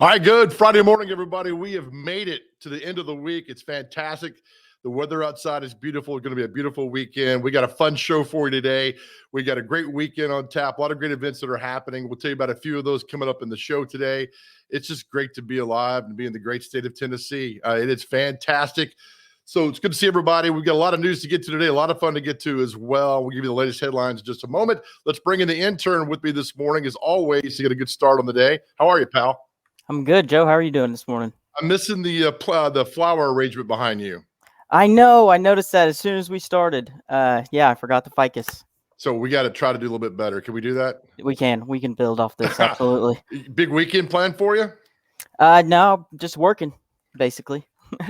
All right, good Friday morning, everybody. We have made it to the end of the week. It's fantastic. The weather outside is beautiful. It's going to be a beautiful weekend. We got a fun show for you today. We got a great weekend on tap, a lot of great events that are happening. We'll tell you about a few of those coming up in the show today. It's just great to be alive and be in the great state of Tennessee. It is fantastic. So it's good to see everybody. We've got a lot of news to get to today, a lot of fun to get to as well. We'll give you the latest headlines in just a moment. Let's bring in the intern with me this morning, as always, to get a good start on the day. How are you, pal? I'm good, Joe. How are you doing this morning? I'm missing the flower arrangement behind you. I know. I noticed that as soon as we started. I forgot the ficus. So we got to try to do a little bit better. Can we do that? We can build off this. Absolutely. Big weekend plan for you? No, just working, basically.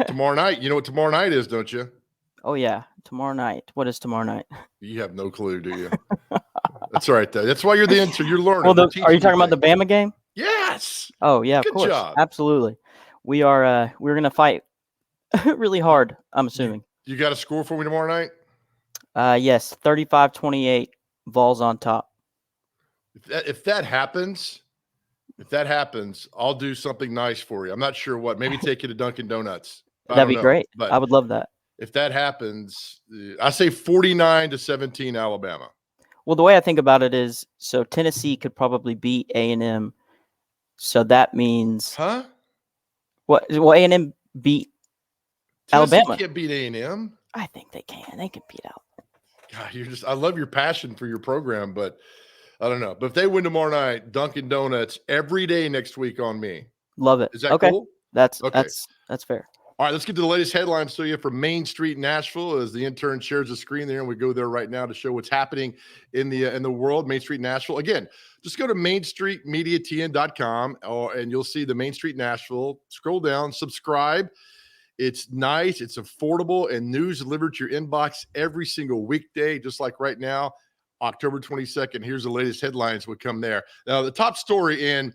Tomorrow night. You know what tomorrow night is, don't you? Oh, yeah. Tomorrow night. What is tomorrow night? You have no clue, do you? That's right. That's why you're the intern. You're learning. Well, are you talking about the Bama game? Yes. Oh, yeah, Good of course. job. Absolutely. We're going to fight really hard, I'm assuming. You got a score for me tomorrow night? Yes, 35-28, Vols on top. If that happens, I'll do something nice for you. I'm not sure what. Maybe take you to Dunkin' Donuts. That'd be great. But I would love that. If that happens, I say 49-17 Alabama. Well, the way I think about it is, so Tennessee could probably beat A&M. So that means what? Well, A&M beat Tennessee Alabama. Can't beat A&M. I think they can. They can beat out. God, I love your passion for your program, but I don't know. But if they win tomorrow night, Dunkin' Donuts every day next week on me. Love it. Is that cool? That's fair. All right, let's get to the latest headlines to you from Main Street, Nashville, as the intern shares the screen there, and we go there right now to show what's happening in the world. Main Street, Nashville. Again, just go to mainstreetmediatn.com, and you'll see the Main Street, Nashville. Scroll down, subscribe. It's nice, it's affordable, and news delivered to your inbox every single weekday, just like right now, October 22nd. Here's the latest headlines would come there. Now, the top story in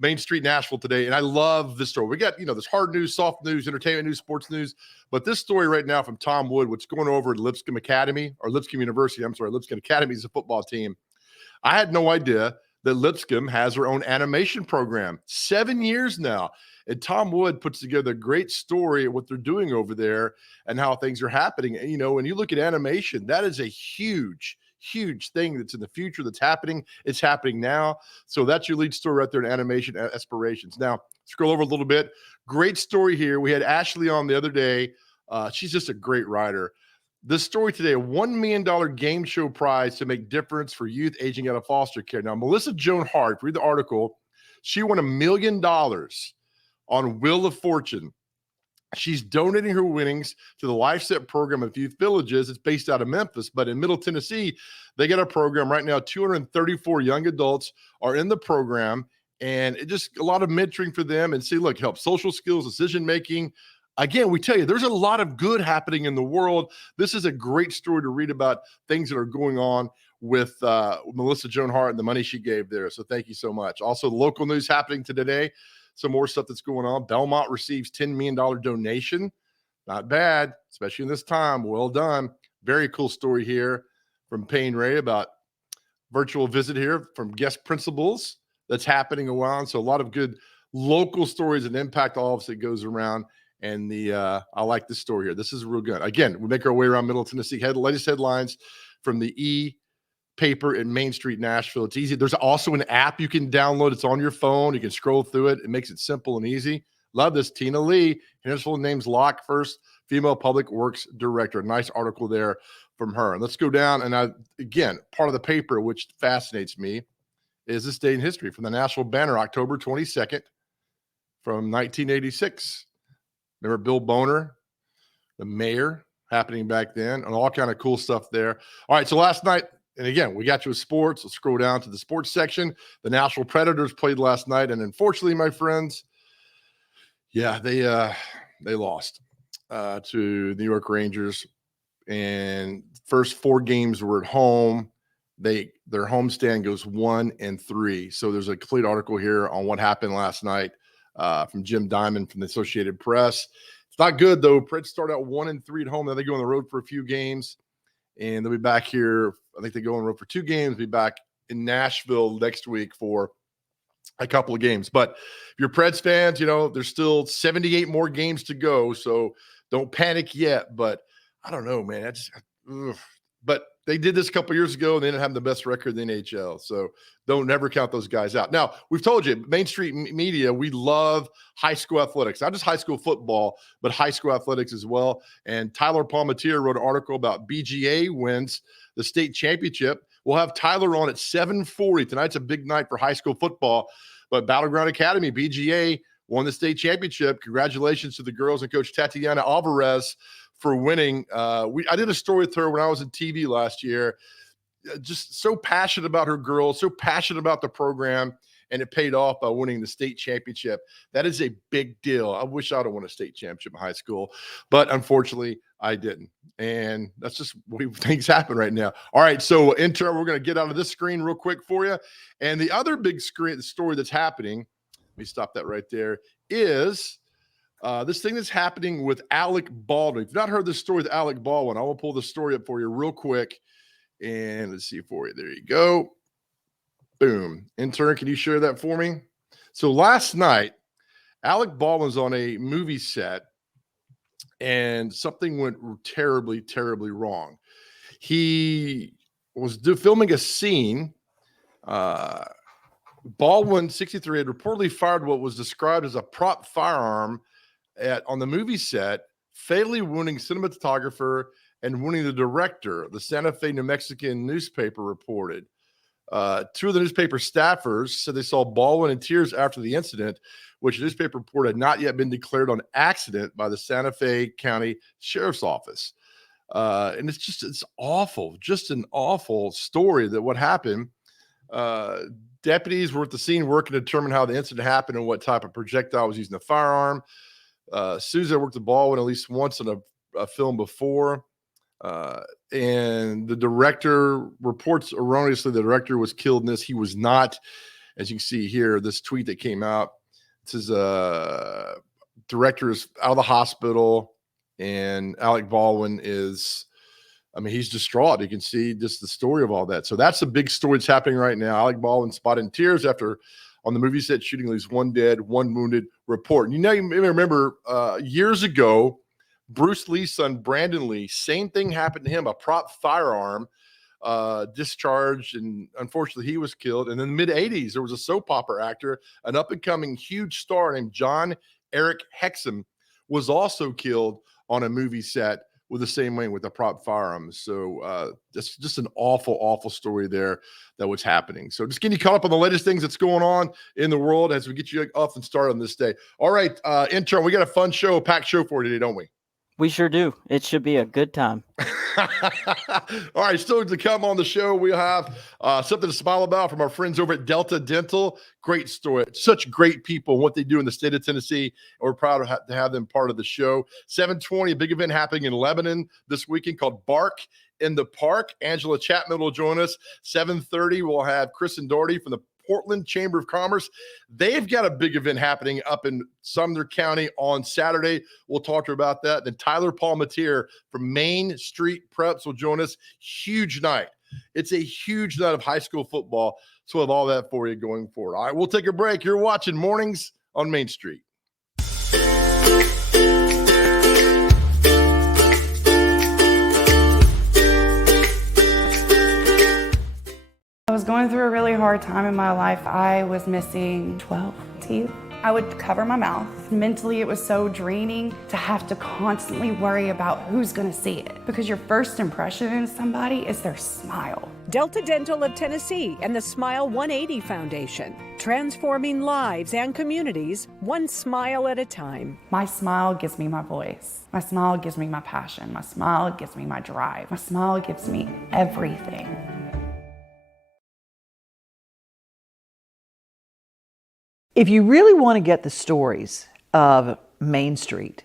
Main Street, Nashville today, and I love this story. We got, this hard news, soft news, entertainment news, sports news, but this story right now from Tom Wood, what's going over at Lipscomb Academy, or Lipscomb University, Lipscomb Academy is a football team. I had no idea that Lipscomb has their own animation program, 7 years now. And Tom Wood puts together a great story of what they're doing over there and how things are happening. And, when you look at animation, that is a huge thing that's in the future that's happening. It's happening now. So that's your lead story right there in animation aspirations. Now, scroll over a little bit. Great story here. We had Ashley on the other day. She's just a great writer. This story today, a $1 million game show prize to make difference for youth aging out of foster care. Now, Melissa Joan Hart, read the article. She won $1 million on Wheel of Fortune. She's donating her winnings to the LifeSet program of youth villages. It's based out of Memphis, but in Middle Tennessee, they got a program right now. 234 young adults are in the program, and it just a lot of mentoring for them. And see, look, help social skills, decision-making. Again, we tell you, there's a lot of good happening in the world. This is a great story to read about things that are going on with Melissa Joan Hart and the money she gave there. So thank you so much. Also, local news happening today. Some more stuff that's going on. Belmont receives $10 million donation. Not bad, especially in this time. Well done. Very cool story here from Payne Ray about virtual visit here from guest principals that's happening around. So a lot of good local stories that impact all of us that goes around. And I like this story here. This is real good. Again, we make our way around Middle Tennessee. Latest headlines from the paper in Main Street, Nashville. It's easy. There's also an app you can download. It's on your phone. You can scroll through it. It makes it simple and easy. Love this. Tina Lee, Hendersonville names Locke first female public works director. Nice article there from her. And let's go down. And again, part of the paper, which fascinates me, is this day in history from the National Banner, October 22nd from 1986. Remember Bill Boner, the mayor, happening back then, and all kind of cool stuff there. All right, so last night, and again, we got you with sports. Let's scroll down to the sports section. The Nashville Predators played last night, and unfortunately, my friends, they lost to the New York Rangers. And first 4 games were at home. Their homestand goes 1-3. So there's a complete article here on what happened last night from Jim Diamond from the Associated Press. It's not good though. Preds start out 1-3 at home. Then they go on the road for a few games, and they'll be back here. I think they go on the road for 2 games. Be back in Nashville next week for a couple of games. But if you're Preds fans, there's still 78 more games to go, so don't panic yet. But I don't know, man. But they did this a couple years ago, and they didn't have the best record in the NHL. So don't never count those guys out. Now, we've told you, Main Street Media, we love high school athletics, not just high school football, but high school athletics as well. And Tyler Palmatier wrote an article about BGA wins the state championship. We'll have Tyler on at 7:40. Tonight's a big night for high school football. But Battleground Academy, BGA, won the state championship. Congratulations to the girls and Coach Tatiana Alvarez for winning. I did a story with her when I was in TV last year. Just so passionate about her girls, so passionate about the program, and it paid off by winning the state championship. That is a big deal. I wish I'd have won a state championship in high school, but unfortunately, I didn't. And that's just the way things happen right now. All right, so intern, we're going to get out of this screen real quick for you. And the other big story that's happening, let me stop that right there, is this thing that's happening with Alec Baldwin. If you've not heard this story with Alec Baldwin, I will pull the story up for you real quick. And let's see for you. There you go. Boom. Intern, can you share that for me? So last night, Alec Baldwin's on a movie set, and something went terribly, terribly wrong. He was filming a scene. Baldwin, 63, had reportedly fired what was described as a prop firearm on the movie set, fatally wounding cinematographer and wounding the director, the Santa Fe, New Mexican newspaper reported. Two of the newspaper staffers said they saw Baldwin in tears after the incident, which the newspaper report had not yet been declared an accident by the Santa Fe County Sheriff's Office. And it's awful, just an awful story that what happened. Deputies were at the scene working to determine how the incident happened and what type of projectile was using the firearm. Souza worked the Baldwin at least once in a film before. And the director reports erroneously the director was killed in this. He was not. As you can see here, this tweet that came out, it says director is out of the hospital, and Alec Baldwin is, he's distraught. You can see just the story of all that. So that's the big story that's happening right now. Alec Baldwin spotted in tears after on the movie set shooting leaves one dead, one wounded report. And you may remember years ago, Bruce Lee's son, Brandon Lee, same thing happened to him, a prop firearm discharged, and unfortunately he was killed. And in the mid-'80s, there was a soap opera actor, an up-and-coming huge star named John Eric Hexum, was also killed on a movie set with the same way with a prop firearm. So just an awful, awful story there that was happening. So just getting you caught up on the latest things that's going on in the world as we get you off and started on this day. All right, intern, we got a fun show, a packed show for you today, don't we? We sure do. It should be a good time. All right, still to come on the show, we'll have something to smile about from our friends over at Delta Dental. Great story. Such great people, what they do in the state of Tennessee. And we're proud to have them part of the show. 7:20, a big event happening in Lebanon this weekend called Bark in the Park. Angela Chapman will join us. 7:30, we'll have Chris and Doherty from the Portland Chamber of Commerce. They've got a big event happening up in Sumner County on Saturday. We'll talk to her about that. Then Tyler Palmatier from Main Street Preps will join us. Huge night. It's a huge night of high school football. So we'll have all that for you going forward. All right, we'll take a break. You're watching Mornings on Main Street. I was going through a really hard time in my life. I was missing 12 teeth. I would cover my mouth. Mentally, it was so draining to have to constantly worry about who's gonna see it, because your first impression in somebody is their smile. Delta Dental of Tennessee and the Smile 180 Foundation, transforming lives and communities one smile at a time. My smile gives me my voice. My smile gives me my passion. My smile gives me my drive. My smile gives me everything. If you really want to get the stories of Main Street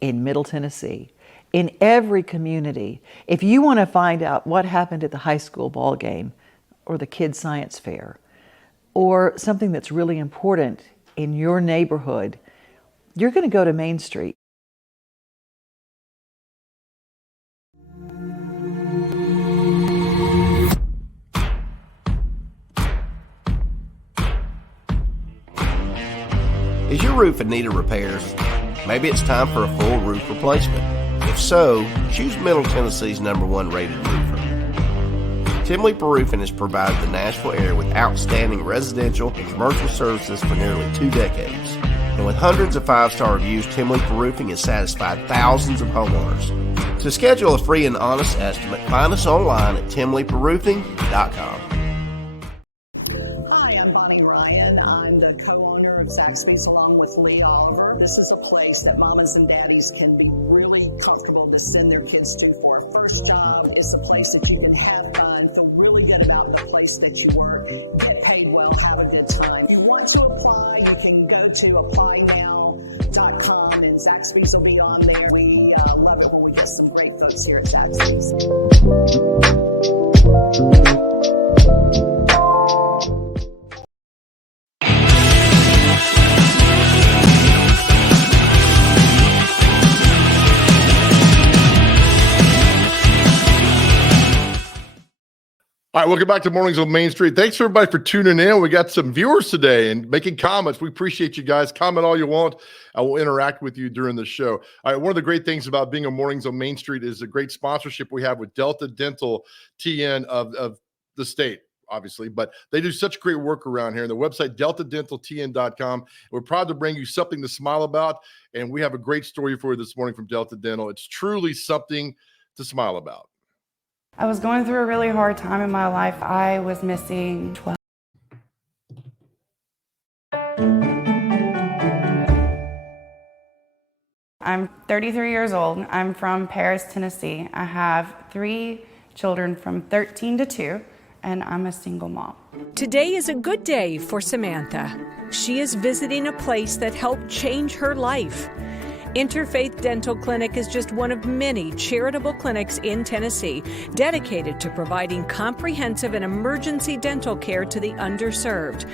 in Middle Tennessee, in every community, if you want to find out what happened at the high school ball game or the kids' science fair, or something that's really important in your neighborhood, you're going to go to Main Street. roof in need of repairs? Maybe it's time for a full roof replacement. If so, choose Middle Tennessee's #1 rated roofer. Tim Leeper Roofing has provided the Nashville area with outstanding residential and commercial services for nearly 2 decades. And with hundreds of 5-star reviews, Tim Leeper Roofing has satisfied thousands of homeowners. To schedule a free and honest estimate, find us online at timleeperroofing.com. Hi, I'm Bonnie Ryan. I'm the co-owner of Zaxby's along with Lee Oliver. This is a place that mamas and daddies can be really comfortable to send their kids to for a first job. It's a place that you can have fun, feel really good about the place that you work, get paid well, have a good time. If you want to apply, you can go to applynow.com and Zaxby's will be on there. We love it when we get some great folks here at Zaxby's. All right, welcome back to Mornings on Main Street. Thanks everybody for tuning in. We got some viewers today and making comments. We appreciate you guys. Comment all you want. I will interact with you during the show. All right, one of the great things about being on Mornings on Main Street is the great sponsorship we have with Delta Dental TN of the state, obviously, but they do such great work around here. And the website, deltadentaltn.com. We're proud to bring you something to smile about, and we have a great story for you this morning from Delta Dental. It's truly something to smile about. I was going through a really hard time in my life. I was missing 12. I'm 33 years old. I'm from Paris, Tennessee. I have 3 children from 13 to 2, and I'm a single mom. Today is a good day for Samantha. She is visiting a place that helped change her life. Interfaith Dental Clinic is just one of many charitable clinics in Tennessee dedicated to providing comprehensive and emergency dental care to the underserved.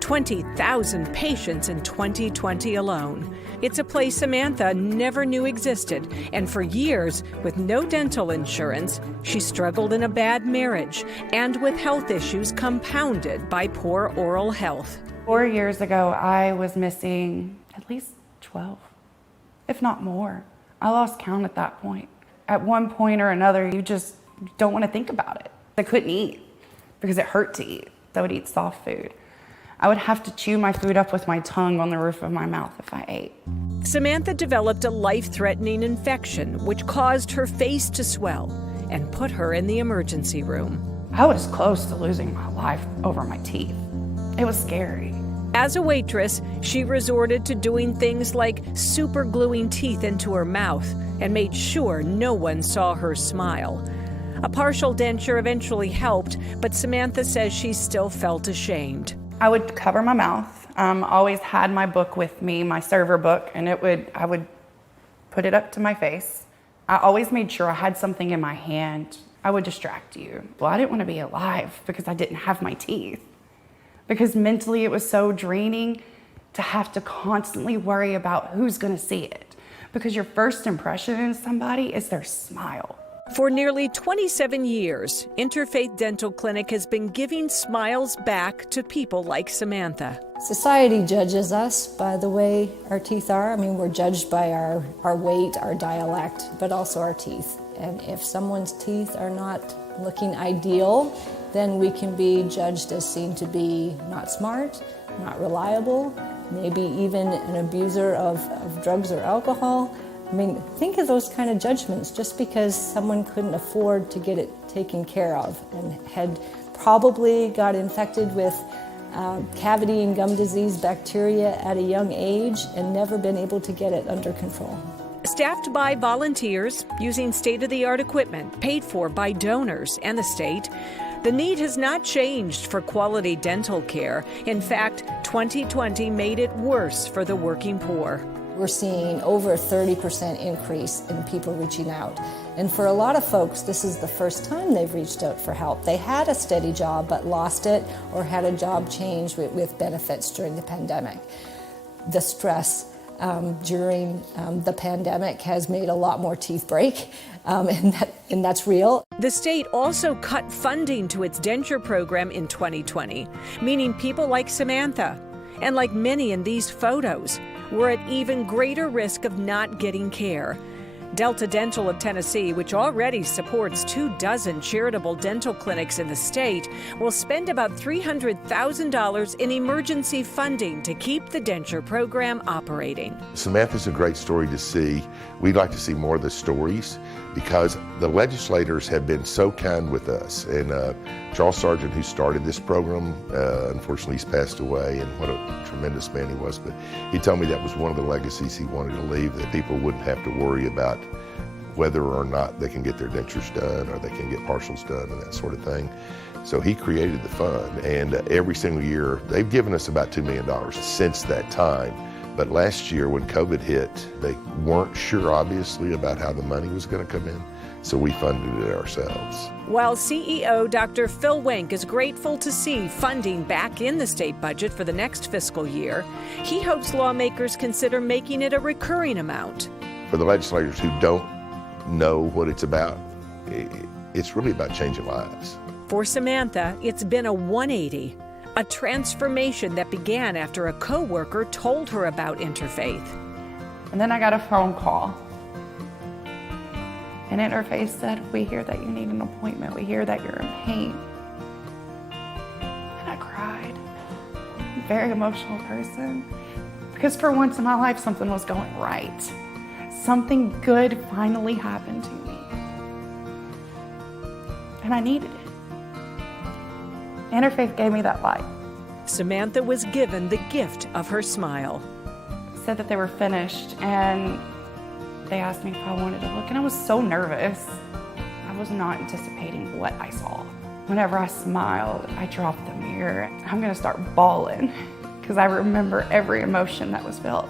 20,000 patients in 2020 alone. It's a place Samantha never knew existed, and for years, with no dental insurance, she struggled in a bad marriage and with health issues compounded by poor oral health. 4 years ago, I was missing at least 12. If not more. I lost count at that point. At one point or another, you just don't want to think about it. I couldn't eat because it hurt to eat. I would eat soft food. I would have to chew my food up with my tongue on the roof of my mouth if I ate. Samantha developed a life-threatening infection which caused her face to swell and put her in the emergency room. I was close to losing my life over my teeth. It was scary. As a waitress, she resorted to doing things like super gluing teeth into her mouth and made sure no one saw her smile. A partial denture eventually helped, but Samantha says she still felt ashamed. I would cover my mouth. Always had my book with me, my server book, and I would put it up to my face. I always made sure I had something in my hand. I would distract you. Well, I didn't want to be alive because I didn't have my teeth. Because mentally it was so draining to have to constantly worry about who's going to see it. Because your first impression in somebody is their smile. For nearly 27 years, Interfaith Dental Clinic has been giving smiles back to people like Samantha. Society judges us by the way our teeth are. I mean, we're judged by our weight, our dialect, but also our teeth. And if someone's teeth are not looking ideal, then we can be judged as seen to be not smart, not reliable, maybe even an abuser of drugs or alcohol. I mean, think of those kind of judgments just because someone couldn't afford to get it taken care of and had probably got infected with cavity and gum disease bacteria at a young age and never been able to get it under control. Staffed by volunteers, using state-of-the-art equipment, paid for by donors and the state, the need has not changed for quality dental care. In fact, 2020 made it worse for the working poor. We're seeing over a 30% increase in people reaching out. And for a lot of folks, this is the first time they've reached out for help. They had a steady job but lost it or had a job change with benefits during the pandemic. The stress during the pandemic has made a lot more teeth break, and that's real. The state also cut funding to its denture program in 2020, meaning people like Samantha, and like many in these photos, were at even greater risk of not getting care. Delta Dental of Tennessee, which already supports 24 charitable dental clinics in the state, will spend about $300,000 in emergency funding to keep the denture program operating. Samantha's a great story to see. We'd like to see more of the stories because the legislators have been so kind with us. And Charles Sargent, who started this program, unfortunately he's passed away, and what a tremendous man he was. But he told me that was one of the legacies he wanted to leave, that people wouldn't have to worry about whether or not they can get their dentures done or they can get partials done and that sort of thing. So he created the fund, and every single year, they've given us about $2 million since that time. But last year when COVID hit, they weren't sure, obviously, about how the money was going to come in, so we funded it ourselves. While CEO Dr. Phil Wenk is grateful to see funding back in the state budget for the next fiscal year, he hopes lawmakers consider making it a recurring amount. For the legislators who don't know what it's about, it's really about changing lives. For Samantha, it's been a 180, a transformation that began after a coworker told her about Interfaith. And then I got a phone call. And Interfaith said, "We hear that you need an appointment. We hear that you're in pain." And I cried. I'm a very emotional person. Because for once in my life, something was going right. Something good finally happened to me. And I needed it. Interfaith gave me that light. Samantha was given the gift of her smile. Said that they were finished, and they asked me if I wanted to look, and I was so nervous. I was not anticipating what I saw. Whenever I smiled, I dropped the mirror. I'm gonna start bawling because I remember every emotion that was felt.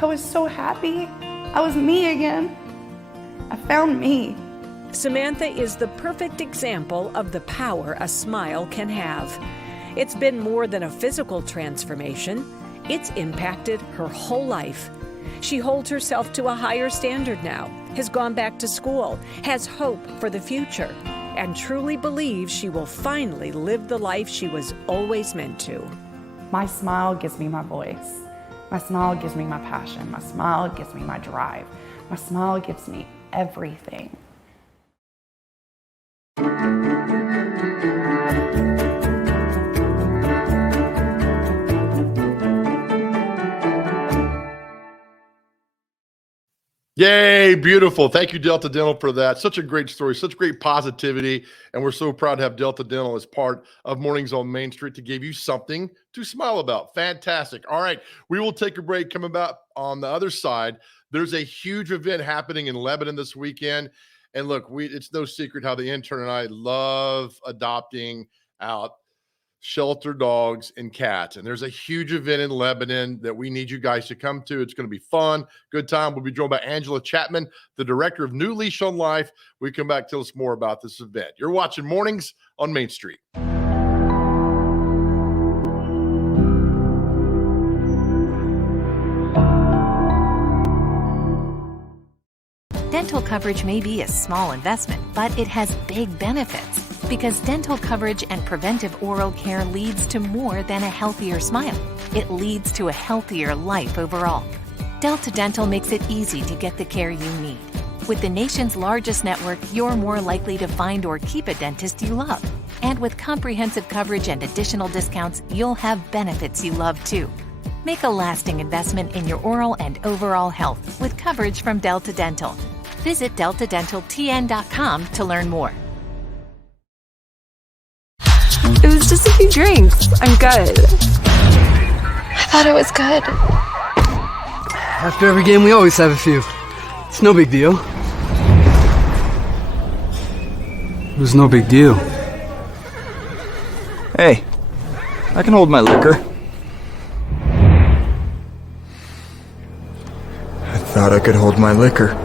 I was so happy. I was me again. I found me. Samantha is the perfect example of the power a smile can have. It's been more than a physical transformation. It's impacted her whole life. She holds herself to a higher standard now, has gone back to school, has hope for the future, and truly believes she will finally live the life she was always meant to. My smile gives me my voice. My smile gives me my passion. My smile gives me my drive. My smile gives me everything. Yay, beautiful. Thank you, Delta Dental, for that. Such a great story, such great positivity. And we're so proud to have Delta Dental as part of Mornings on Main Street to give you something to smile about. Fantastic. All right, we will take a break. Coming back on the other side, there's a huge event happening in Lebanon this weekend. And look, it's no secret how the intern and I love adopting out shelter dogs and cats. And there's a huge event in Lebanon that we need you guys to come to. It's going to be fun, good time. We'll be joined by Angela Chapman, the director of New Leash on Life. We come back, tell us more about this event. You're watching Mornings on Main Street. Dental coverage may be a small investment, but it has big benefits. Because dental coverage and preventive oral care leads to more than a healthier smile. It leads to a healthier life overall. Delta Dental makes it easy to get the care you need. With the nation's largest network, you're more likely to find or keep a dentist you love. And with comprehensive coverage and additional discounts, you'll have benefits you love too. Make a lasting investment in your oral and overall health with coverage from Delta Dental. Visit deltadentaltn.com to learn more. It was just a few drinks. I'm good. I thought it was good. After every game, we always have a few. It's no big deal. It was no big deal. Hey, I can hold my liquor. I thought I could hold my liquor.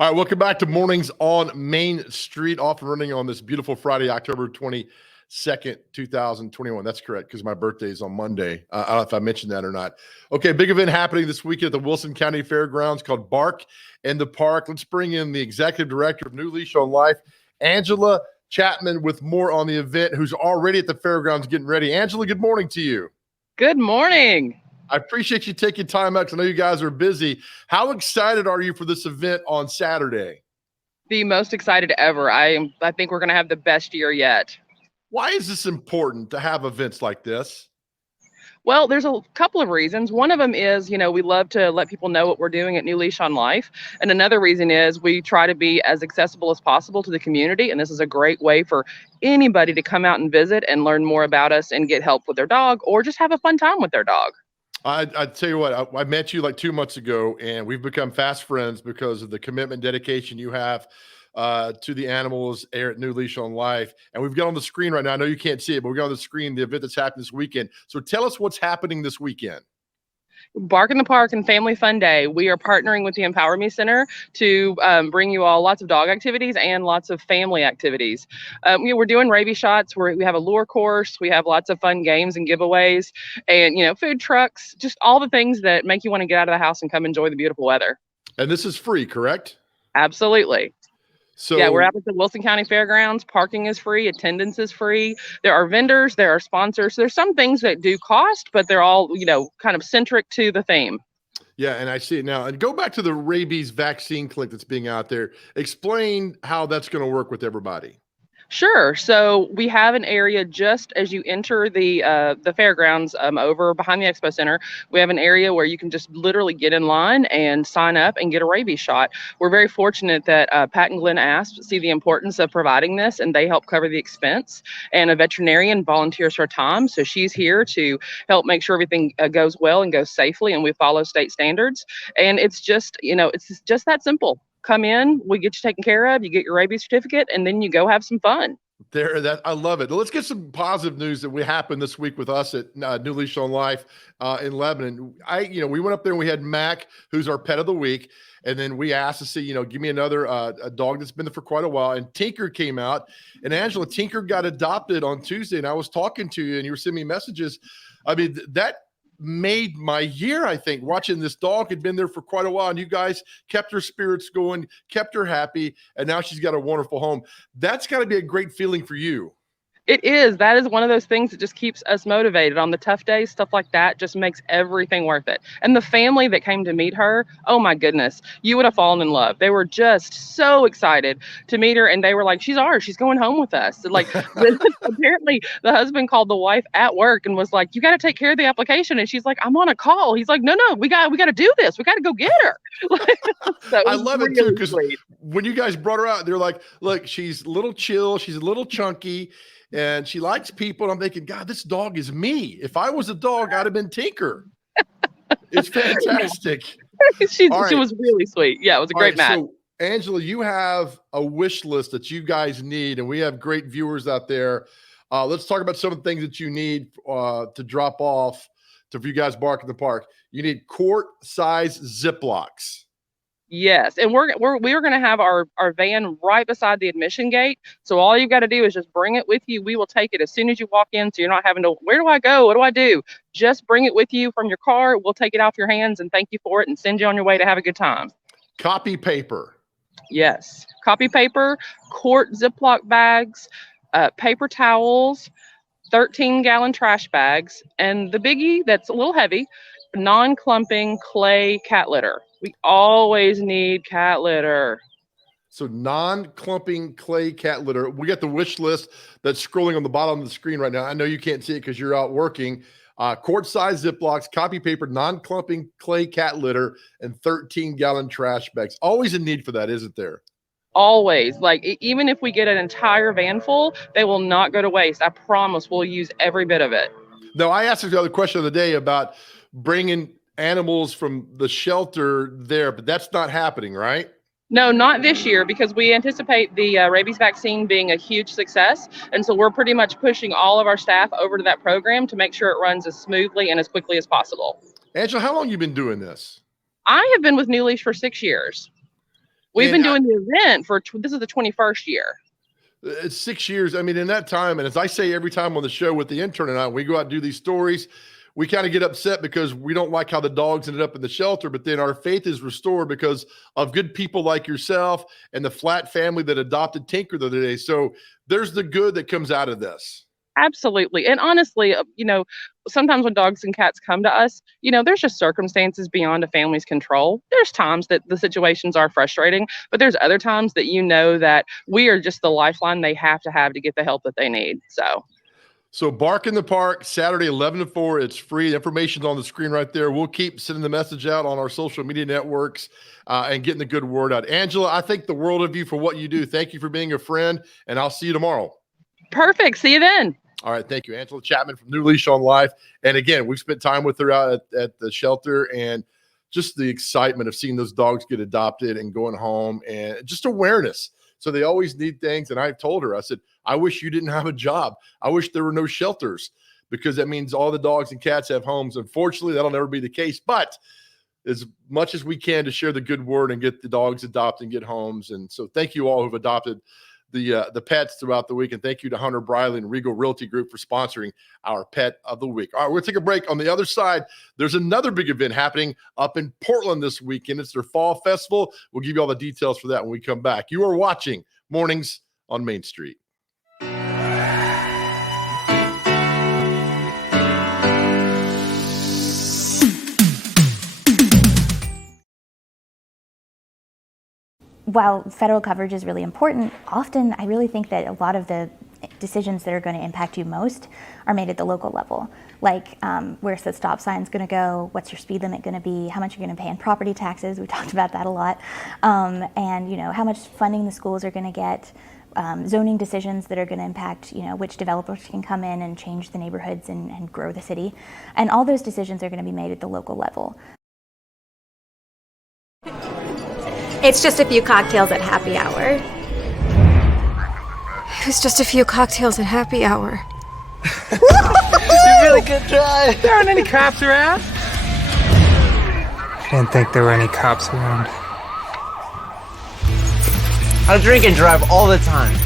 All right, welcome back to Mornings on Main Street, off and running on this beautiful Friday, October 22nd, 2021. That's correct, because my birthday is on Monday. I don't know if I mentioned that or not. Okay, big event happening this weekend at the Wilson County Fairgrounds called Bark in the Park. Let's bring in the executive director of New Leash on Life, Angela Chapman, with more on the event, who's already at the fairgrounds getting ready. Angela, good morning to you. Good morning. I appreciate you taking time out, because I know you guys are busy. How excited are you for this event on Saturday? The most excited ever. I think we're going to have the best year yet. Why is this important to have events like this? Well, there's a couple of reasons. One of them is, we love to let people know what we're doing at New Leash on Life. And another reason is we try to be as accessible as possible to the community. And this is a great way for anybody to come out and visit and learn more about us and get help with their dog, or just have a fun time with their dog. I tell you what, I met you like 2 months ago, and we've become fast friends because of the commitment, dedication you have to the animals here at New Leash on Life. And we've got on the screen right now, I know you can't see it, but we've got on the screen the event that's happening this weekend. So tell us what's happening this weekend. Bark in the Park and Family Fun Day. We are partnering with the Empower Me Center to bring you all lots of dog activities and lots of family activities. We're doing rabies shots. We have a lure course. We have lots of fun games and giveaways, and food trucks. Just all the things that make you want to get out of the house and come enjoy the beautiful weather. And this is free, correct? Absolutely. So yeah, we're out at the Wilson County Fairgrounds. Parking is free. Attendance is free. There are vendors. There are sponsors. There's some things that do cost, but they're all, kind of centric to the theme. Yeah, and I see it now. And go back to the rabies vaccine clinic that's being out there. Explain how that's going to work with everybody. Sure. So we have an area just as you enter the fairgrounds over behind the expo center. We have an area where you can just literally get in line and sign up and get a rabies shot. We're very fortunate that Pat and Glenn Asp see the importance of providing this, and they help cover the expense. And a veterinarian volunteers her time, so she's here to help make sure everything goes well and goes safely, and we follow state standards. And it's just, it's just that simple. Come in, we get you taken care of, you get your rabies certificate, and then you go have some fun. I love it. Let's get some positive news that happened this week with us at New Leash on Life in Lebanon. We went up there and we had Mac, who's our pet of the week, and then we asked to see, give me another a dog that's been there for quite a while. And Tinker came out, and Angela, Tinker got adopted on Tuesday, and I was talking to you, and you were sending me messages. I mean, that made my year, I think, watching this dog. Had been there for quite a while, and you guys kept her spirits going, kept her happy, and now she's got a wonderful home. That's got to be a great feeling for you. It is. That is one of those things that just keeps us motivated on the tough days. Stuff like that just makes everything worth it. And the family that came to meet her, oh my goodness, you would have fallen in love. They were just so excited to meet her, and they were like, "She's ours. She's going home with us." And apparently, the husband called the wife at work and was like, "You got to take care of the application." And she's like, "I'm on a call." He's like, "No, we got to do this. We got to go get her." So I love it too, because when you guys brought her out, they're like, "Look, she's a little chill. She's a little chunky, and she likes people." I'm thinking, God, this dog is me. If I was a dog, I'd have been Tinker. It's fantastic. She was really sweet. Yeah, it was a great match. So, Angela, you have a wish list that you guys need, and we have great viewers out there. Let's talk about some of the things that you need to drop off for you guys Bark in the Park. You need quart-size Ziplocs. Yes, and we're going to have our van right beside the admission gate. So all you've got to do is just bring it with you. We will take it as soon as you walk in, so you're not having to, where do I go? What do I do? Just bring it with you from your car. We'll take it off your hands and thank you for it and send you on your way to have a good time. Copy paper. Yes, copy paper, quart Ziploc bags, paper towels, 13-gallon trash bags, and the biggie that's a little heavy, non-clumping clay cat litter. We always need cat litter. So non-clumping clay cat litter. We got the wish list that's scrolling on the bottom of the screen right now. I know you can't see it because you're out working. Quart-size Ziplocs, copy paper, non-clumping clay cat litter, and 13-gallon trash bags. Always a need for that, isn't there? Always. Even if we get an entire van full, they will not go to waste. I promise we'll use every bit of it. Now, I asked the other question of the day about bringing animals from the shelter there, but that's not happening, right? No, not this year, because we anticipate the rabies vaccine being a huge success. And so we're pretty much pushing all of our staff over to that program to make sure it runs as smoothly and as quickly as possible. Angela, how long have you been doing this? I have been with New Leash for 6 years. We've been doing the event for this is the 21st year. It's 6 years. I mean, in that time, and as I say every time on the show with the intern and I, we go out and do these stories, we kind of get upset because we don't like how the dogs ended up in the shelter, but then our faith is restored because of good people like yourself and the Flat family that adopted Tinker the other day. So there's the good that comes out of this. Absolutely. And honestly, sometimes when dogs and cats come to us, there's just circumstances beyond a family's control. There's times that the situations are frustrating, but there's other times that that we are just the lifeline they have to get the help that they need. So Bark in the Park, Saturday, 11 to 4. It's free. The information's on the screen right there. We'll keep sending the message out on our social media networks and getting the good word out. Angela, I think the world of you for what you do. Thank you for being a friend, and I'll see you tomorrow. Perfect. See you then. All right. Thank you. Angela Chapman from New Leash on Life. And again, we've spent time with her out at the shelter, and just the excitement of seeing those dogs get adopted and going home, and just awareness. So they always need things. And I told her, I said, I wish you didn't have a job. I wish there were no shelters, because that means all the dogs and cats have homes. Unfortunately, that'll never be the case. But as much as we can to share the good word and get the dogs adopted and get homes. And so thank you all who've adopted the pets throughout the week. And thank you to Hunter Briley and Regal Realty Group for sponsoring our Pet of the Week. All right, we're going to take a break. On the other side, there's another big event happening up in Portland this weekend. It's their Fall Festival. We'll give you all the details for that when we come back. You are watching Mornings on Main Street. While federal coverage is really important, often I really think that a lot of the decisions that are going to impact you most are made at the local level. Like where's the stop sign's going to go, what's your speed limit going to be, how much you're going to pay in property taxes, we talked about that a lot, and how much funding the schools are going to get, zoning decisions that are going to impact which developers can come in and change the neighborhoods and grow the city. And all those decisions are going to be made at the local level. It's just a few cocktails at happy hour. It was just a few cocktails at happy hour. You really good try. There aren't any cops around. I didn't think there were any cops around. I drink and drive all the time.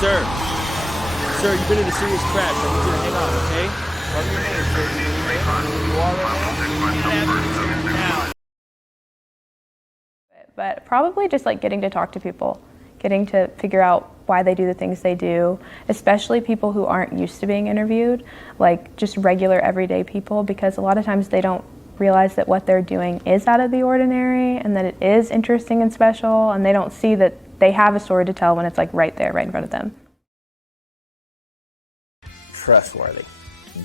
Sir, you've been in a serious crash. I need you to hang on, okay? Cover your hands, sir. You are right now. But probably just like getting to talk to people, getting to figure out why they do the things they do, especially people who aren't used to being interviewed, like just regular everyday people, because a lot of times they don't realize that what they're doing is out of the ordinary and that it is interesting and special, and they don't see that they have a story to tell when it's like right there, right in front of them. Trustworthy.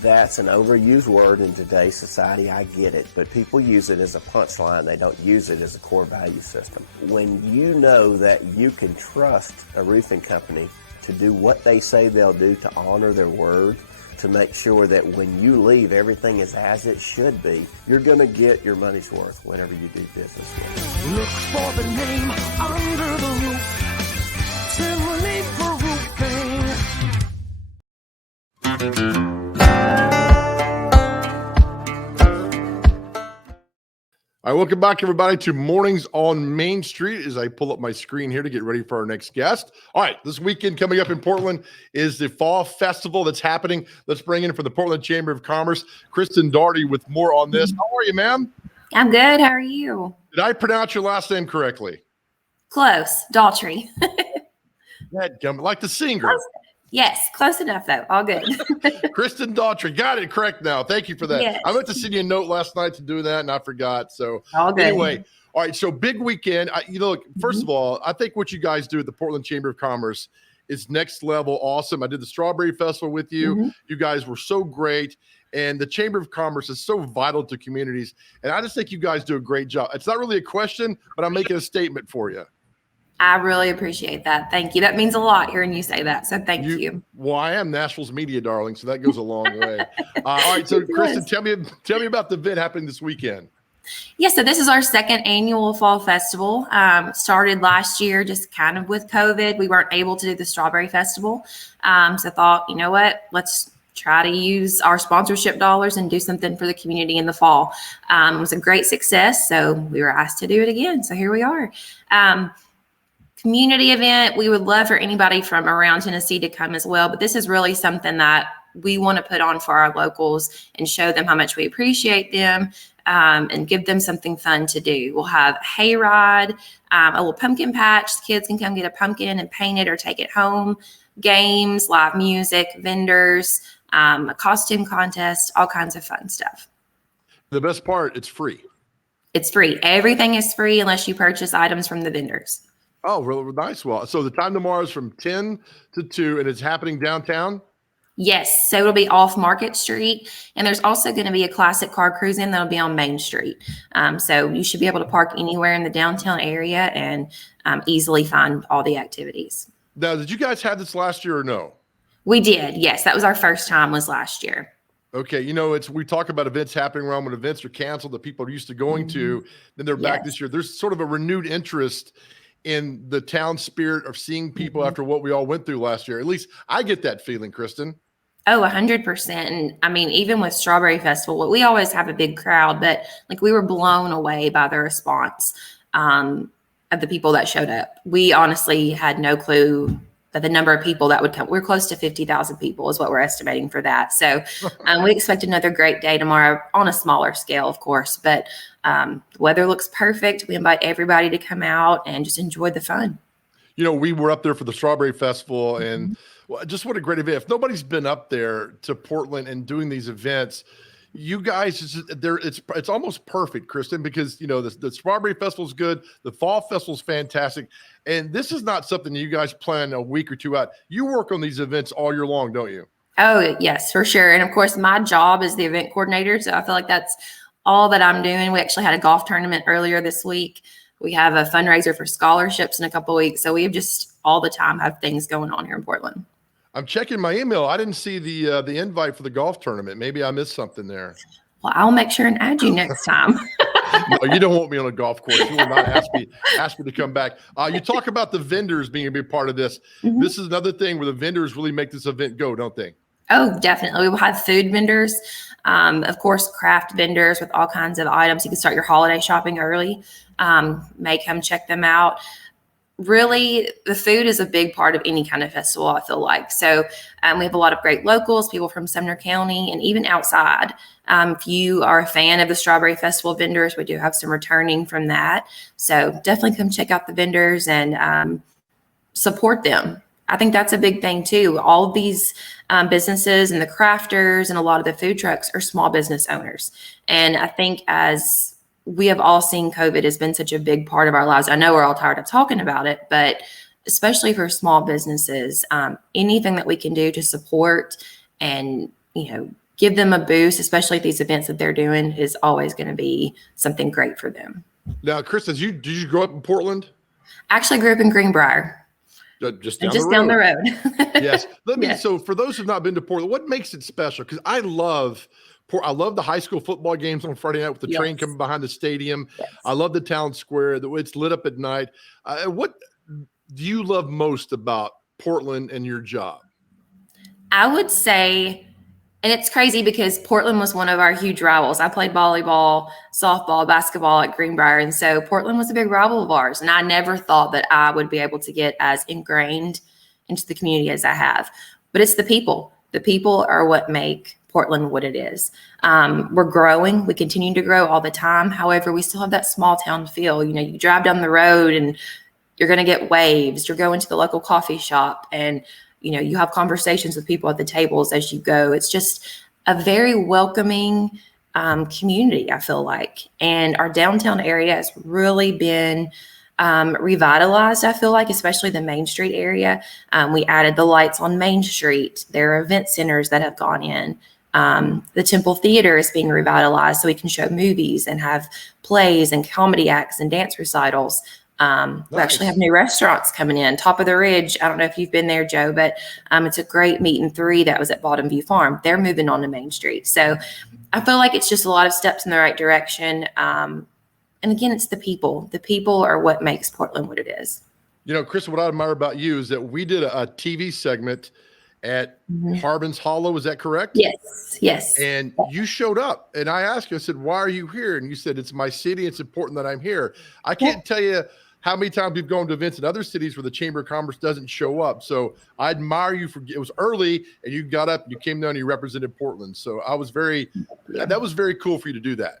That's an overused word in today's society. I get it, but people use it as a punchline. They don't use it as a core value system. When you know that you can trust a roofing company to do what they say they'll do, to honor their word, to make sure that when you leave, everything is as it should be, you're going to get your money's worth whenever you do business with them. Look for the name under the roof. Timberlake for roofing. All right, welcome back, everybody, to Mornings on Main Street as I pull up my screen here to get ready for our next guest. All right, this weekend coming up in Portland is the Fall Festival that's happening. Let's bring in from the Portland Chamber of Commerce, Kristen Daugherty, with more on this. How are you, ma'am? I'm good. How are you? Did I pronounce your last name correctly? Close. Daugherty. Like the singer. Close. Yes, close enough, though. All good. Kristen Daugherty. Got it correct now. Thank you for that. Yes. I meant to send you a note last night to do that, and I forgot. So all good. Anyway, all right, so big weekend. Look, first of all, I think what you guys do at the Portland Chamber of Commerce is next level awesome. I did the Strawberry Festival with you. You guys were so great. And the Chamber of Commerce is so vital to communities. And I just think you guys do a great job. It's not really a question, but I'm making a statement for you. I really appreciate that. Thank you. That means a lot hearing you say that. So thank you. Well, I am Nashville's media darling, so that goes a long way. All right, so Kristen, tell me about the event happening this weekend. Yeah, so this is our second annual Fall Festival. Started last year, just kind of with COVID. We weren't able to do the Strawberry Festival. So I thought, you know what, let's try to use our sponsorship dollars and do something for the community in the fall. It was a great success, so we were asked to do it again. So here we are. Community event, we would love for anybody from around Tennessee to come as well, but this is really something that we want to put on for our locals and show them how much we appreciate them, and give them something fun to do. We'll have a hayride, a little pumpkin patch. The kids can come get a pumpkin and paint it or take it home. Games, live music, vendors, a costume contest, all kinds of fun stuff. The best part, it's free. It's free. Everything is free unless you purchase items from the vendors. Oh, real nice. Well, so the time tomorrow is from 10 to 2, and it's happening downtown? Yes, so it'll be off Market Street, and there's also going to be a classic car cruise-in that'll be on Main Street. So you should be able to park anywhere in the downtown area and easily find all the activities. Now, did you guys have this last year or no? We did, yes. That was our first time, was last year. Okay, we talk about events happening around when events are canceled that people are used to going to, then they're back this year. There's sort of a renewed interest in the town spirit of seeing people after what we all went through last year. At least I get that feeling, Kristen. Oh, 100%. And I mean, even with Strawberry Festival, we always have a big crowd, but like we were blown away by the response of the people that showed up. We honestly had no clue that the number of people that would come. We're close to 50,000 people is what we're estimating for that. So we expect another great day tomorrow on a smaller scale, of course, but the weather looks perfect. We invite everybody to come out and just enjoy the fun. We were up there for the Strawberry Festival, and just what a great event. If nobody's been up there to Portland and doing these events, you guys, it's almost perfect, Kristen, because the Strawberry Festival is good, the Fall Festival is fantastic, and this is not something you guys plan a week or two out. You work on these events all year long, don't you? Oh, yes, for sure. And of course, my job is the event coordinator, so I feel like that's all that I'm doing. We actually had a golf tournament earlier this week. We have a fundraiser for scholarships in a couple of weeks. So we have just all the time have things going on here in Portland. I'm checking my email. I didn't see the invite for the golf tournament. Maybe I missed something there. Well, I'll make sure and add you next time. No, you don't want me on a golf course. You will not ask me to come back. You talk about the vendors being a big part of this. This is another thing where the vendors really make this event go, don't they? Oh, definitely. We'll have food vendors, of course, craft vendors with all kinds of items. You can start your holiday shopping early. May come check them out. Really, the food is a big part of any kind of festival, I feel like. So we have a lot of great locals, people from Sumner County, and even outside. If you are a fan of the Strawberry Festival vendors, we do have some returning from that. So definitely come check out the vendors and support them. I think that's a big thing too. All of these businesses and the crafters and a lot of the food trucks are small business owners. And I think as we have all seen, COVID has been such a big part of our lives. I know we're all tired of talking about it, but especially for small businesses, anything that we can do to support and, give them a boost, especially at these events that they're doing, is always going to be something great for them. Now, Chris, did you grow up in Portland? I actually grew up in Greenbrier. Just down the road. Yes. So for those who've not been to Portland, what makes it special? Because I love the high school football games on Friday night with the train coming behind the stadium. Yes. I love the town square. It's lit up at night. What do you love most about Portland and your job? I would say, and it's crazy because Portland was one of our huge rivals. I played volleyball, softball, basketball at Greenbrier. And so Portland was a big rival of ours. And I never thought that I would be able to get as ingrained into the community as I have. But it's the people. The people are what make Portland what it is. We're growing. We continue to grow all the time. However, we still have that small town feel. You drive down the road and you're going to get waves. You're going to the local coffee shop and you have conversations with people at the tables as you go. It's just a very welcoming community, I feel like. And our downtown area has really been revitalized, I feel like, especially the Main Street area. We added the lights on Main Street. There are event centers that have gone in. The Temple Theater is being revitalized so we can show movies and have plays and comedy acts and dance recitals. We actually have new restaurants coming in. Top of the Ridge, I don't know if you've been there, Joe, but it's a great meat and three that was at Bottom View Farm. They're moving on to Main Street. So I feel like it's just a lot of steps in the right direction. And again, it's the people. The people are what makes Portland what it is. Chris, what I admire about you is that we did a TV segment at Harbin's Hollow. Is that correct? Yes. And you showed up, and I asked you, I said, why are you here? And you said, it's my city. It's important that I'm here. I can't tell you how many times we've gone to events in other cities where the Chamber of Commerce doesn't show up. So I admire you for, it was early and you got up and you came down and you represented Portland. So that was very cool for you to do that.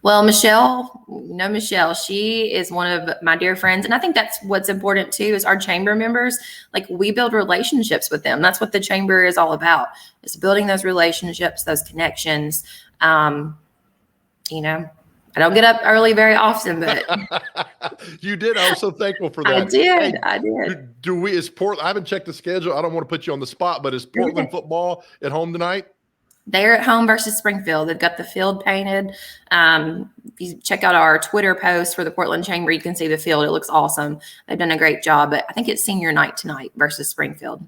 Well, Michelle, she is one of my dear friends. And I think that's what's important too, is our chamber members, like we build relationships with them. That's what the chamber is all about, is building those relationships, those connections. I don't get up early very often, but you did. I was so thankful for that. I did. Is Portland? I haven't checked the schedule. I don't want to put you on the spot, but is Portland football at home tonight? They're at home versus Springfield. They've got the field painted. If you check out our Twitter post for the Portland Chamber, you can see the field. It looks awesome. They've done a great job. But I think it's senior night tonight versus Springfield.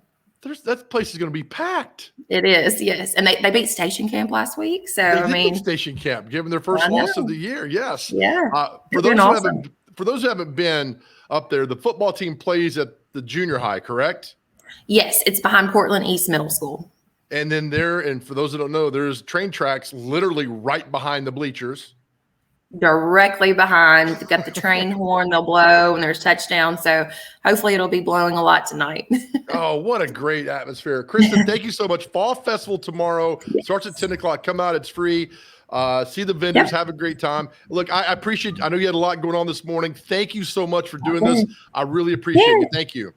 That place is going to be packed. It is, yes. And they beat Station Camp last week. So they beat Station Camp, given their first loss of the year. Yes. Yeah. For those who haven't been up there, the football team plays at the junior high, correct? Yes, it's behind Portland East Middle School. And then and for those that don't know, there's train tracks literally right behind the bleachers. Directly behind. They've got the train horn they'll blow and there's touchdowns. So hopefully it'll be blowing a lot tonight. Oh, what a great atmosphere. Kristen, thank you so much. Fall Festival tomorrow starts at 10 o'clock. Come out. It's free. See the vendors. Have a great time. Look, I appreciate, I know you had a lot going on this morning. Thank you so much for doing this. I really appreciate it. Thank you.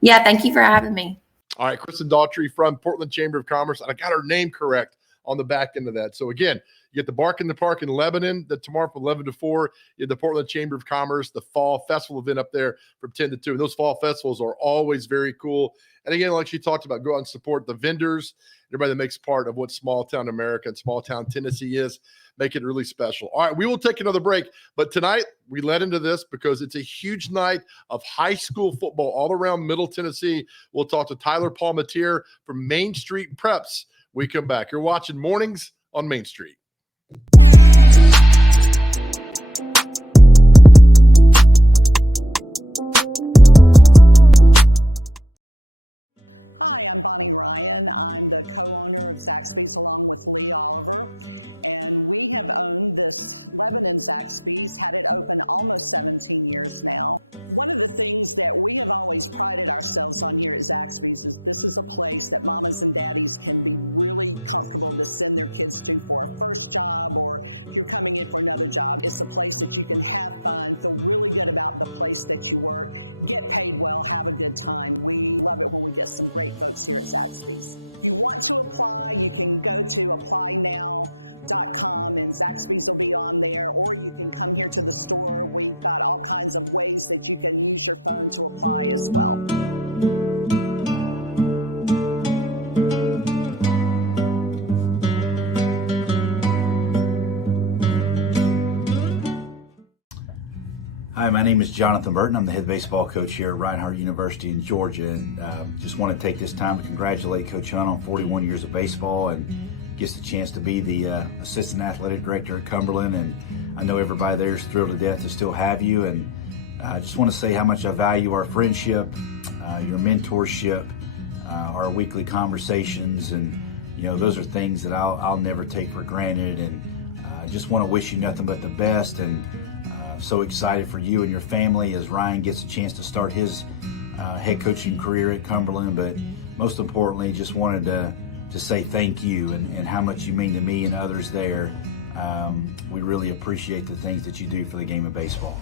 Yeah, thank you for having me. All right, Kristen Daughtry from Portland Chamber of Commerce. I got her name correct on the back end of that. So again, you get the Bark in the Park in Lebanon tomorrow from 11 to 4. You have the Portland Chamber of Commerce, the Fall Festival event up there from 10 to 2. And those fall festivals are always very cool. And again, like she talked about, go out and support the vendors, everybody that makes part of what small town America and small town Tennessee is. Make it really special. All right, we will take another break. But tonight, we led into this because it's a huge night of high school football all around Middle Tennessee. We'll talk to Tyler Palmatier from Main Street Preps. We come back. You're watching Mornings on Main Street. Hi, my name is Jonathan Burton. I'm the head baseball coach here at Reinhardt University in Georgia. And just want to take this time to congratulate Coach Hunt on 41 years of baseball and gets the chance to be the assistant athletic director at Cumberland. And I know everybody there is thrilled to death to still have you. And I just want to say how much I value our friendship, your mentorship, our weekly conversations. And, you know, those are things that I'll never take for granted. And I just want to wish you nothing but the best. And so excited for you and your family as Ryan gets a chance to start his head coaching career at Cumberland. But most importantly, just wanted to say thank you and how much you mean to me and others there. We really appreciate the things that you do for the game of baseball.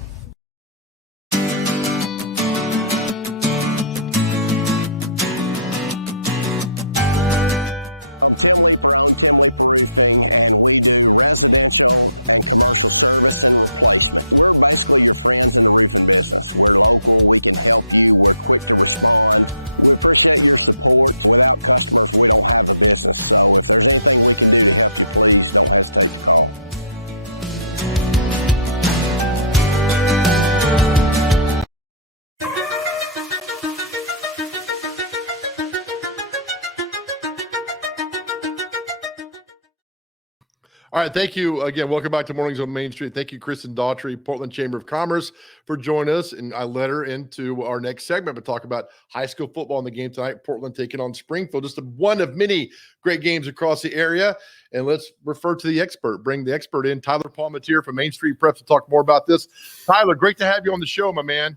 All right, thank you again. Welcome back to Mornings on Main Street. Thank you, Kristen Daughtry, Portland Chamber of Commerce, for joining us. And I led her into our next segment to talk about high school football in the game tonight. Portland taking on Springfield, just one of many great games across the area. And let's refer to the expert, bring the expert in, Tyler Palmatier from Main Street Prep, to talk more about this. Tyler, great to have you on the show, my man.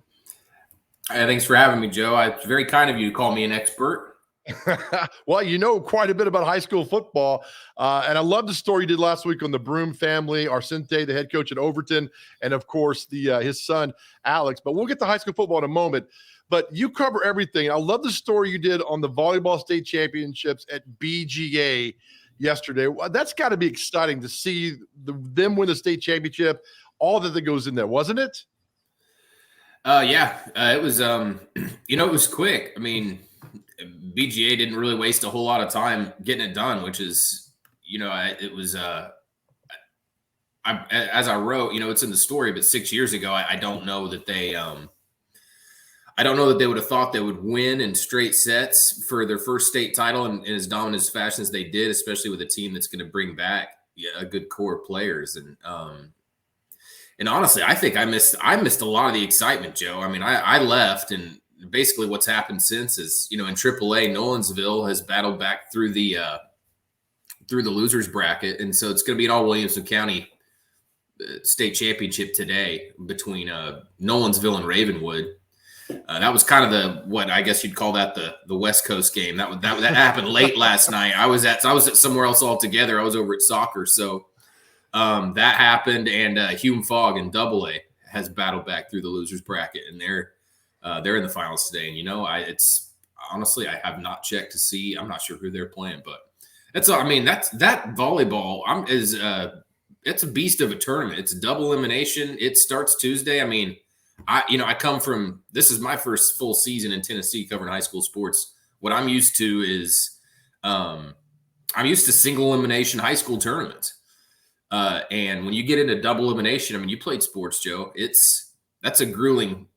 Thanks for having me, Joe. It's very kind of you to call me an expert. Well, you know quite a bit about high school football, and I love the story you did last week on the Broom family, Arcente, the head coach at Overton, and of course his son Alex. But we'll get to high school football in a moment. But you cover everything. I love the story you did on the volleyball state championships at BGA yesterday. Well, that's got to be exciting to see them win the state championship. All that goes in there, wasn't it? Yeah, it was. It was quick. I mean, BGA didn't really waste a whole lot of time getting it done, which is, it was, as I wrote, it's in the story, but 6 years ago, I don't know that they would have thought they would win in straight sets for their first state title in as dominant fashion as they did, especially with a team that's going to bring back a good core of players. And honestly, I think I missed a lot of the excitement, Joe. I mean, I left, and basically what's happened since is, in AAA, Nolensville has battled back through the losers bracket. And so it's going to be an all Williamson County state championship today between Nolensville and Ravenwood. That was kind of what I guess you'd call that the West Coast game. That happened late last night. I was at somewhere else altogether. I was over at soccer. So that happened, and Hume Fogg in AA has battled back through the losers bracket, and they're in the finals today. And it's honestly, I have not checked to see. I'm not sure who they're playing, but that volleyball it's a beast of a tournament. It's a double elimination. It starts Tuesday. I mean, I come from, this is my first full season in Tennessee covering high school sports. What I'm used to is I'm used to single elimination high school tournaments. And when you get into double elimination, I mean, you played sports, Joe. That's a grueling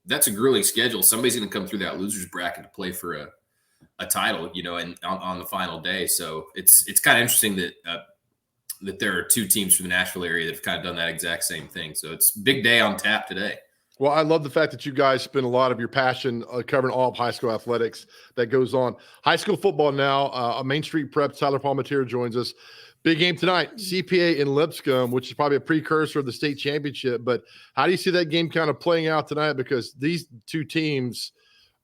schedule. Somebody's going to come through that losers bracket to play for a title, and on the final day. So it's kind of interesting that there are two teams from the Nashville area that have kind of done that exact same thing. So it's a big day on tap today. Well, I love the fact that you guys spend a lot of your passion covering all of high school athletics that goes on. High school football now, Main Street Prep, Tyler Palmatier joins us. Big game tonight, CPA in Lipscomb, which is probably a precursor of the state championship. But how do you see that game kind of playing out tonight? Because these two teams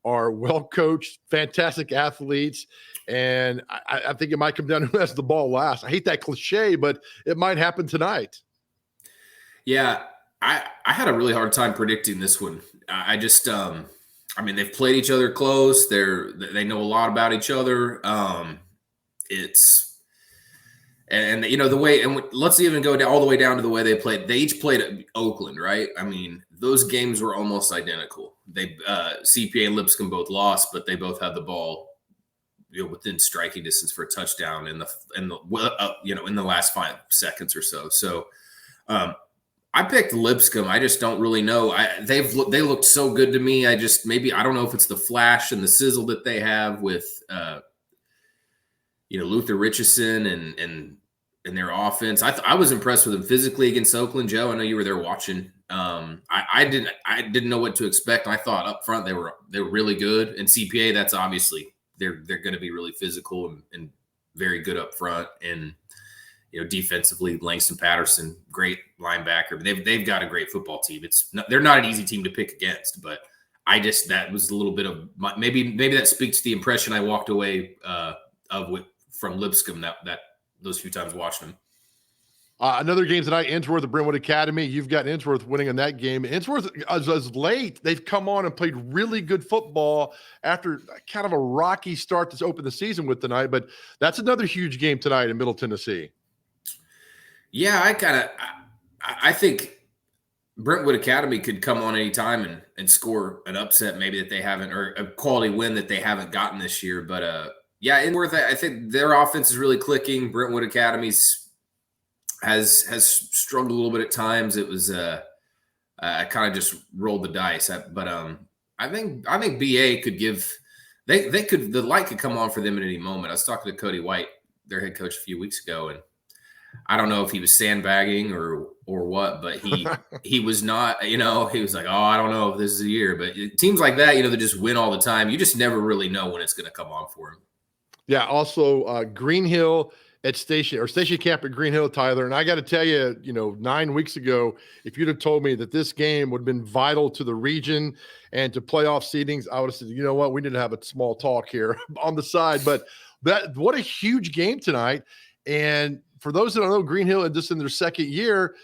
are well-coached, fantastic athletes, and I think it might come down to who has the ball last. I hate that cliche, but it might happen tonight. Yeah, I had a really hard time predicting this one. I just, they've played each other close. They know a lot about each other. And the way, and let's even go all the way down to the way they played. They each played at Oakland, right? I mean, those games were almost identical. They CPA and Lipscomb both lost, but they both had the ball, within striking distance for a touchdown in the last 5 seconds or so. So, I picked Lipscomb. I just don't really know. They looked so good to me. I don't know if it's the flash and the sizzle that they have with Luther Richardson and their offense. I was impressed with them physically against Oakland, Joe. I know you were there watching. I didn't know what to expect. I thought up front they were really good. And CPA, that's obviously they're going to be really physical and very good up front. And defensively, Langston Patterson, great linebacker. They've got a great football team. They're not an easy team to pick against, but that was a little bit of maybe that speaks to the impression I walked away from Lipscomb that those few times watching them. Another game tonight, Innsworth at Brentwood Academy. You've got Innsworth winning in that game. Innsworth is late. They've come on and played really good football after kind of a rocky start to open the season with tonight. But that's another huge game tonight in Middle Tennessee. Yeah, I think Brentwood Academy could come on any time and score an upset maybe that they haven't, or a quality win that they haven't gotten this year. But yeah, Innsworth, I think their offense is really clicking. Brentwood Academy's has struggled a little bit at times. It was I kind of just rolled the dice. But I think BA could give the light could come on for them at any moment. I was talking to Cody White, their head coach, a few weeks ago, and I don't know if he was sandbagging or what, but he was not, he was like, oh, I don't know if this is the year. But teams like that, they just win all the time. You just never really know when it's going to come on for him. Yeah. Also, Green Hill at station camp at Green Hill, Tyler. And I got to tell you, 9 weeks ago, if you'd have told me that this game would have been vital to the region and to playoff seedings, I would have said, you know what, we need to have a small talk here on the side. But what a huge game tonight. And for those that don't know, Green Hill, just in their second year,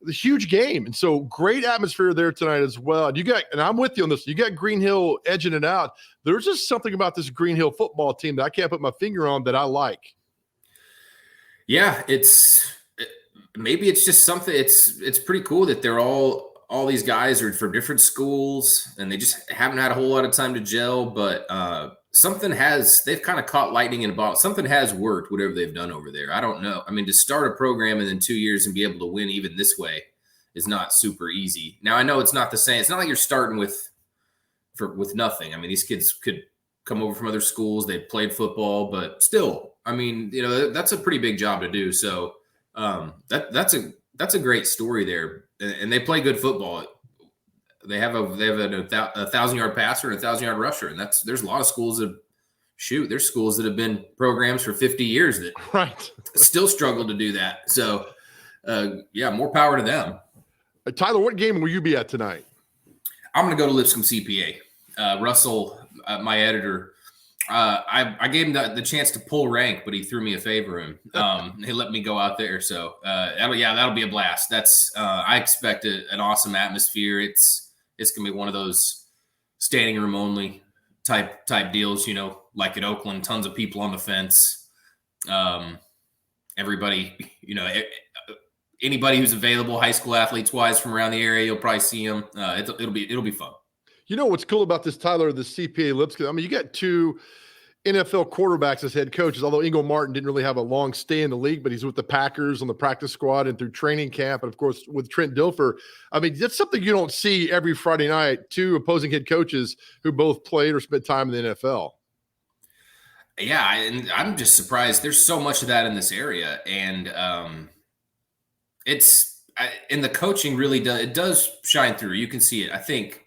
the huge game. And so great atmosphere there tonight as well. And I'm with you on this. You got Green Hill edging it out. There's just something about this Green Hill football team that I can't put my finger on that I like. Yeah, maybe it's just something. It's pretty cool that they're all these guys are from different schools and they just haven't had a whole lot of time to gel. But they've kind of caught lightning in a bottle. Something has worked, whatever they've done over there. I don't know. I mean, to start a program and in 2 years and be able to win even this way is not super easy. Now I know it's not the same. It's not like you're starting with nothing. I mean, these kids could come over from other schools. They've played football, but still. I mean, that's a pretty big job to do. So that's a great story there, and they play good football. They have a 1,000-yard passer and a 1,000-yard rusher, and there's a lot of schools there's schools that have been programs for 50 years that still struggle to do that. So more power to them. Tyler, what game will you be at tonight? I'm going to go to Lipscomb CPA. Russell, my editor. I gave him the chance to pull rank, but he threw me a favor and he let me go out there. So that'll be a blast. That's I expect an awesome atmosphere. It's gonna be one of those standing room only type deals, like at Oakland, tons of people on the fence. Everybody, anybody who's available, high school athletes wise from around the area, you'll probably see them. It'll be fun. You know what's cool about this, Tyler, the CPA Lipscomb? I mean, you got two NFL quarterbacks as head coaches, although Ingle Martin didn't really have a long stay in the league, but he's with the Packers on the practice squad and through training camp. And, of course, with Trent Dilfer. I mean, that's something you don't see every Friday night, two opposing head coaches who both played or spent time in the NFL. Yeah, and I'm just surprised. There's so much of that in this area. And and the coaching really does shine through. You can see it. I think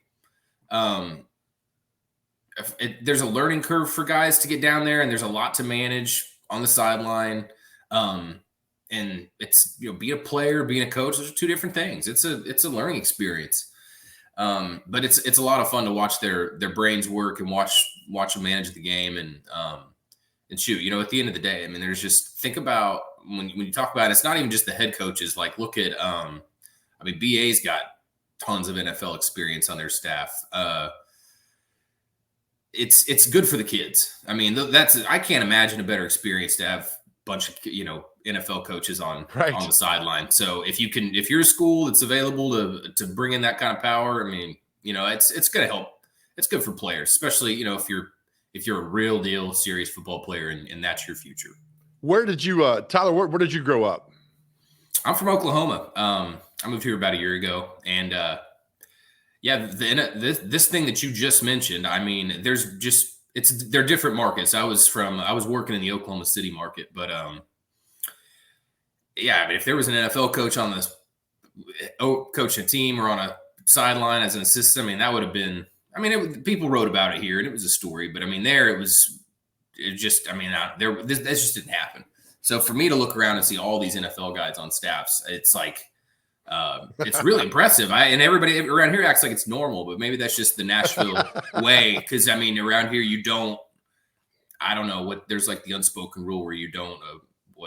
there's a learning curve for guys to get down there, and there's a lot to manage on the sideline. And it's being a player, being a coach, those are two different things. It's a learning experience. But it's a lot of fun to watch their brains work and watch them manage the game and shoot. At the end of the day, I mean, there's just think about when you talk about it, it's not even just the head coaches. Like look at BA's got tons of NFL experience on their staff. It's good for the kids. I mean, I can't imagine a better experience to have a bunch of NFL coaches on the sideline. So if you're a school that's available to bring in that kind of power, I mean, it's going to help. It's good for players, especially if you're a real deal serious football player and that's your future. Where did you, Tyler? Where did you grow up? I'm from Oklahoma. I moved here about a year ago, and this thing that you just mentioned. I mean, they're different markets. I was working in the Oklahoma City market, but I mean, if there was an NFL coach on this coaching a team or on a sideline as an assistant, I mean, that would have been. I mean, people wrote about it here, and it was a story. But I mean, this just didn't happen. So for me to look around and see all these NFL guys on staffs, it's like it's really impressive. And everybody around here acts like it's normal, but maybe that's just the Nashville way. Because I mean, around here I don't know what there's like the unspoken rule where you don't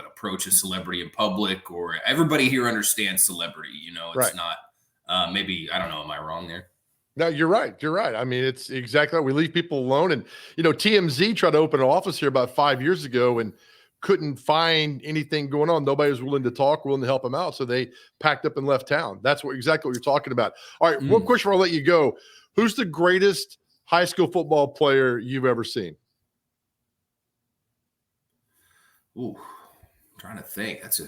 approach a celebrity in public, or everybody here understands celebrity. It's not. Maybe I don't know. Am I wrong there? No, you're right. You're right. I mean, it's exactly. We leave people alone, and TMZ tried to open an office here about 5 years ago and couldn't find anything going on. Nobody was willing to talk, willing to help them out, so they packed up and left town. That's exactly what you're talking about. All right, one question before I let you go: who's the greatest high school football player you've ever seen? Ooh, I'm trying to think. That's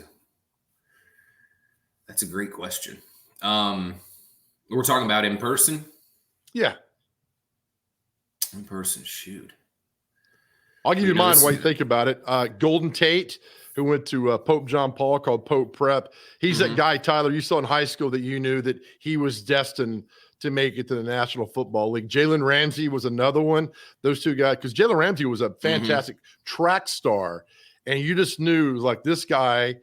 a great question. We're talking about in person. Yeah. In person, shoot. I'll give you mine while you think about it. Golden Tate, who went to Pope John Paul, called Pope Prep. He's that guy, Tyler, you saw in high school that you knew that he was destined to make it to the National Football League. Jalen Ramsey was another one. Those two guys, because Jalen Ramsey was a fantastic track star, and you just knew, like, this guy,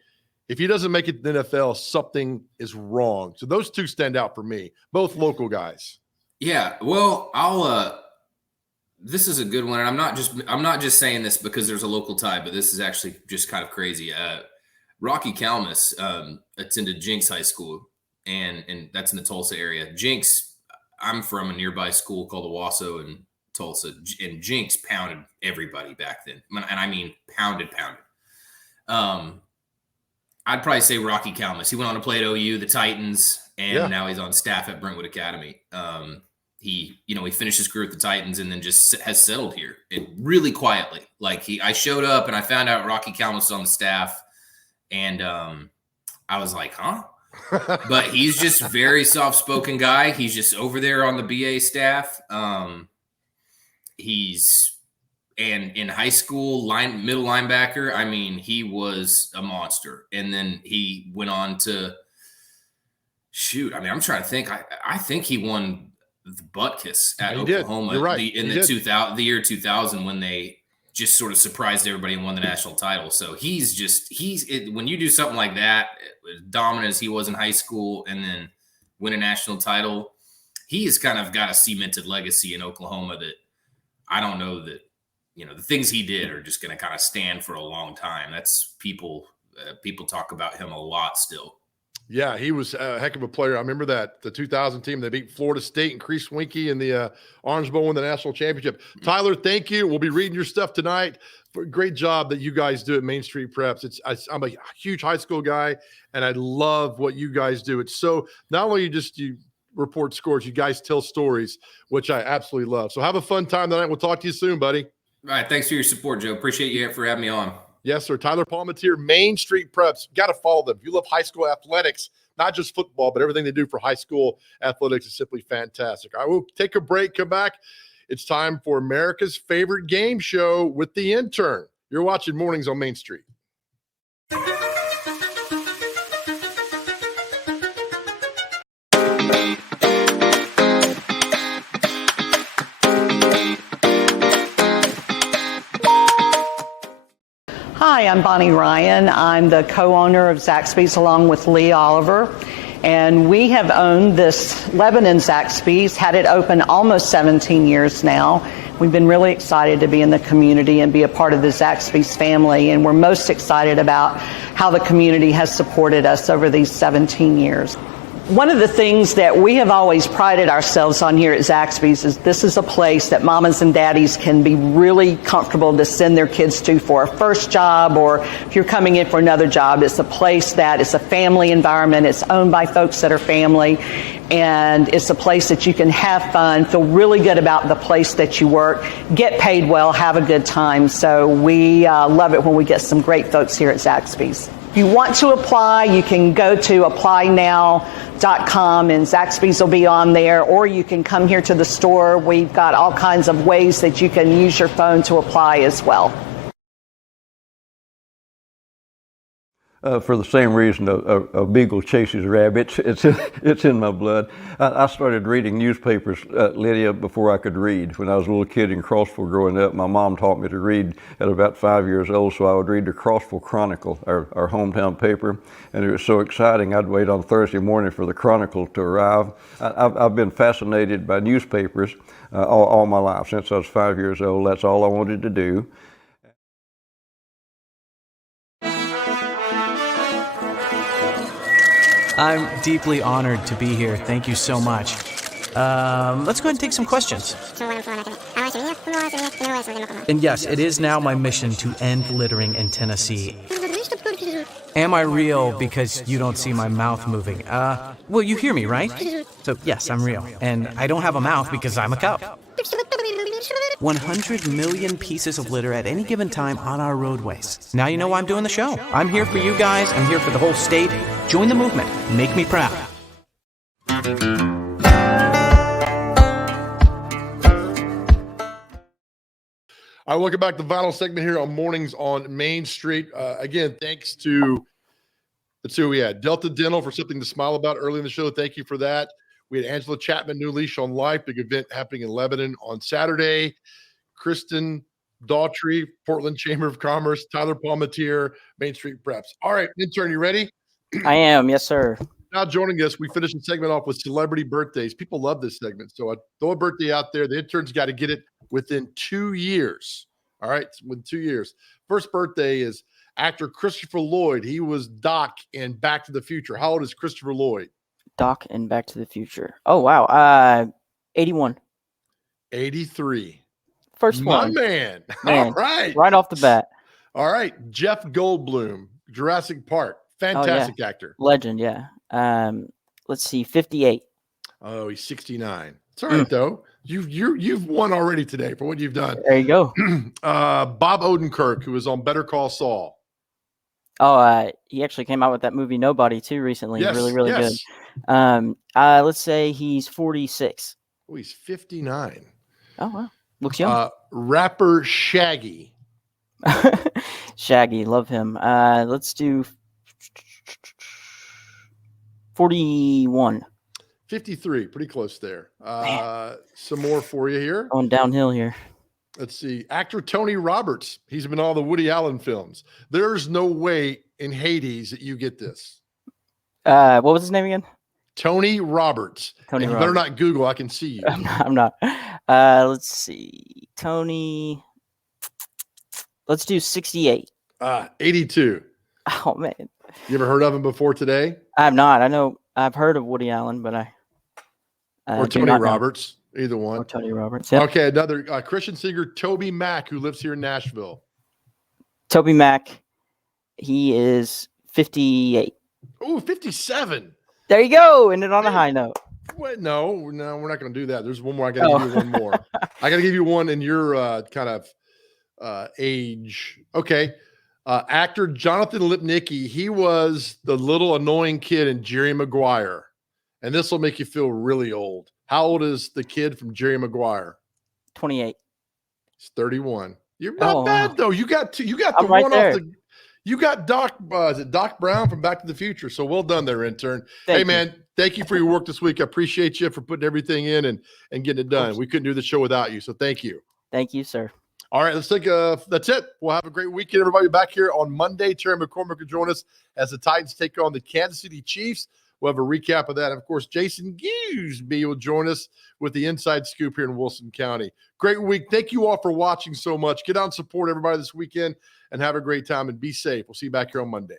if he doesn't make it to the NFL, something is wrong. So those two stand out for me, both local guys. Yeah, well, I'll this is a good one. And I'm not just saying this because there's a local tie, but this is actually just kind of crazy. Rocky Kalmus attended Jinx High School, and that's in the Tulsa area. Jinx, I'm from a nearby school called Owasso in Tulsa, and Jinx pounded everybody back then. And I mean pounded. I'd probably say Rocky Kalmus. He went on to play at OU, the Titans, and now he's on staff at Brentwood Academy. He finished his career with the Titans and then just has settled here really quietly. Like I showed up and I found out Rocky Kalmus was on the staff, and I was like, huh? But he's just a very soft-spoken guy. He's just over there on the BA staff. And in high school, middle linebacker, I mean, he was a monster. And then he went on to shoot. I mean, I'm trying to think. I think he won the Butkus at Oklahoma the year 2000 when they just sort of surprised everybody and won the national title. So when you do something like that, dominant as he was in high school and then win a national title, he has kind of got a cemented legacy in Oklahoma that I don't know that, the things he did are just going to kind of stand for a long time. That's people talk about him a lot still. Yeah, he was a heck of a player. I remember that the 2000 team, they beat Florida State and Crease Winkie in the Orange Bowl in the national championship. Tyler, thank you. We'll be reading your stuff tonight. Great job that you guys do at Main Street Preps. I'm a huge high school guy, and I love what you guys do. It's so not only you report scores, you guys tell stories, which I absolutely love. So have a fun time tonight. We'll talk to you soon, buddy. All right. Thanks for your support, Joe. Appreciate you for having me on. Yes, sir. Tyler Palmatier, Main Street Preps. Got to follow them. If you love high school athletics, not just football, but everything they do for high school athletics is simply fantastic. I will take a break, come back. It's time for America's favorite game show with the intern. You're watching Mornings on Main Street. Hi, I'm Bonnie Ryan. I'm the co-owner of Zaxby's along with Lee Oliver. And we have owned this Lebanon Zaxby's, had it open almost 17 years now. We've been really excited to be in the community and be a part of the Zaxby's family. And we're most excited about how the community has supported us over these 17 years. One of the things that we have always prided ourselves on here at Zaxby's is this is a place that mamas and daddies can be really comfortable to send their kids to for a first job, or if you're coming in for another job. It's a place that it's a family environment. It's owned by folks that are family, and it's a place that you can have fun, feel really good about the place that you work, get paid well, have a good time. So we love it when we get some great folks here at Zaxby's. If you want to apply, you can go to applynow.com and Zaxby's will be on there, or you can come here to the store. We've got all kinds of ways that you can use your phone to apply as well. For the same reason a beagle chases rabbits, it's in my blood. I started reading newspapers, Lydia, before I could read. When I was a little kid in Crossville growing up, my mom taught me to read at about 5 years old, so I would read the Crossville Chronicle, our hometown paper, and it was so exciting I'd wait on Thursday morning for the Chronicle to arrive. I've been fascinated by newspapers all my life. Since I was 5 years old, that's all I wanted to do. I'm deeply honored to be here. Thank you so much. Let's go ahead and take some questions. And yes, it is now my mission to end littering in Tennessee. Am I real because you don't see my mouth moving? Well, you hear me, right? So yes, I'm real. And I don't have a mouth because I'm a cow. 100 million pieces of litter at any given time on our roadways. Now you know why I'm doing the show. I'm here for you guys. I'm here for the whole state. Join the movement. Make me proud. All right, welcome back to the final segment here on Mornings on Main Street. Again, thanks to, let's see who we had. Delta Dental for something to smile about early in the show. Thank you for that. We had Angela Chapman, New Leash on Life, big event happening in Lebanon on Saturday. Kristen Daughtry, Portland Chamber of Commerce, Tyler Palmatier, Main Street Preps. All right, intern, you ready? I am, yes, sir. Now joining us, we finished the segment off with celebrity birthdays. People love this segment. So I throw a birthday out there. The intern's got to get it within 2 years. All right, within 2 years. First birthday is actor Christopher Lloyd. He was Doc in Back to the Future. How old is Christopher Lloyd? Doc in Back to the Future. Oh, wow. 81. 83. First My one. man. Man, All right. right off the bat. All right. Jeff Goldblum, Jurassic Park. Fantastic actor. Legend, yeah. Let's see, 58. Oh, he's 69. It's all right, though. You've won already today for what you've done. There you go. Bob Odenkirk, who was on Better Call Saul. Oh, he actually came out with that movie Nobody too recently. Yes, really yes. good. Let's say he's 46. Oh, he's 59. Oh wow, looks young. Rapper Shaggy. Shaggy, love him. Let's do 41. 53, pretty close there. Some more for you here. Going downhill here. Let's see. Actor Tony Roberts. He's been in all the Woody Allen films. There's no way in Hades that you get this. What was his name again? Tony Roberts. Tony and you Roberts. better not Google. I can see you. I'm not. Let's see. Tony. Let's do 68. 82. Oh, man. You ever heard of him before today? I have not. I know I've heard of Woody Allen, but I. Or do Tony not know. Roberts. Either one. Or Tony Roberts. Yep. Okay, another Christian singer, Toby Mac, who lives here in Nashville. Toby Mac. He is 58. Oh, 57. There you go. Ended on a high note. Wait, no, we're not going to do that. There's one more. I got to give you one more. I got to give you one in your kind of age. Okay. Actor Jonathan Lipnicki, he was the little annoying kid in Jerry Maguire. And this will make you feel really old. How old is the kid from Jerry Maguire? 28. He's 31. You're not bad though. You got the right one there. off the. You got Doc. Is it Doc Brown from Back to the Future? So well done there, intern. Thank hey you. man, thank you for your work this week. I appreciate you for putting everything in and getting it done. We couldn't do the show without you. So thank you. Thank you, sir. All right, let's take that's it. We'll have a great weekend, everybody. Back here on Monday. Terry McCormick will join us as the Titans take on the Kansas City Chiefs. We'll have a recap of that. Of course, Jason Giusby will join us with the inside scoop here in Wilson County. Great week. Thank you all for watching so much. Get out and support everybody this weekend and have a great time and be safe. We'll see you back here on Monday.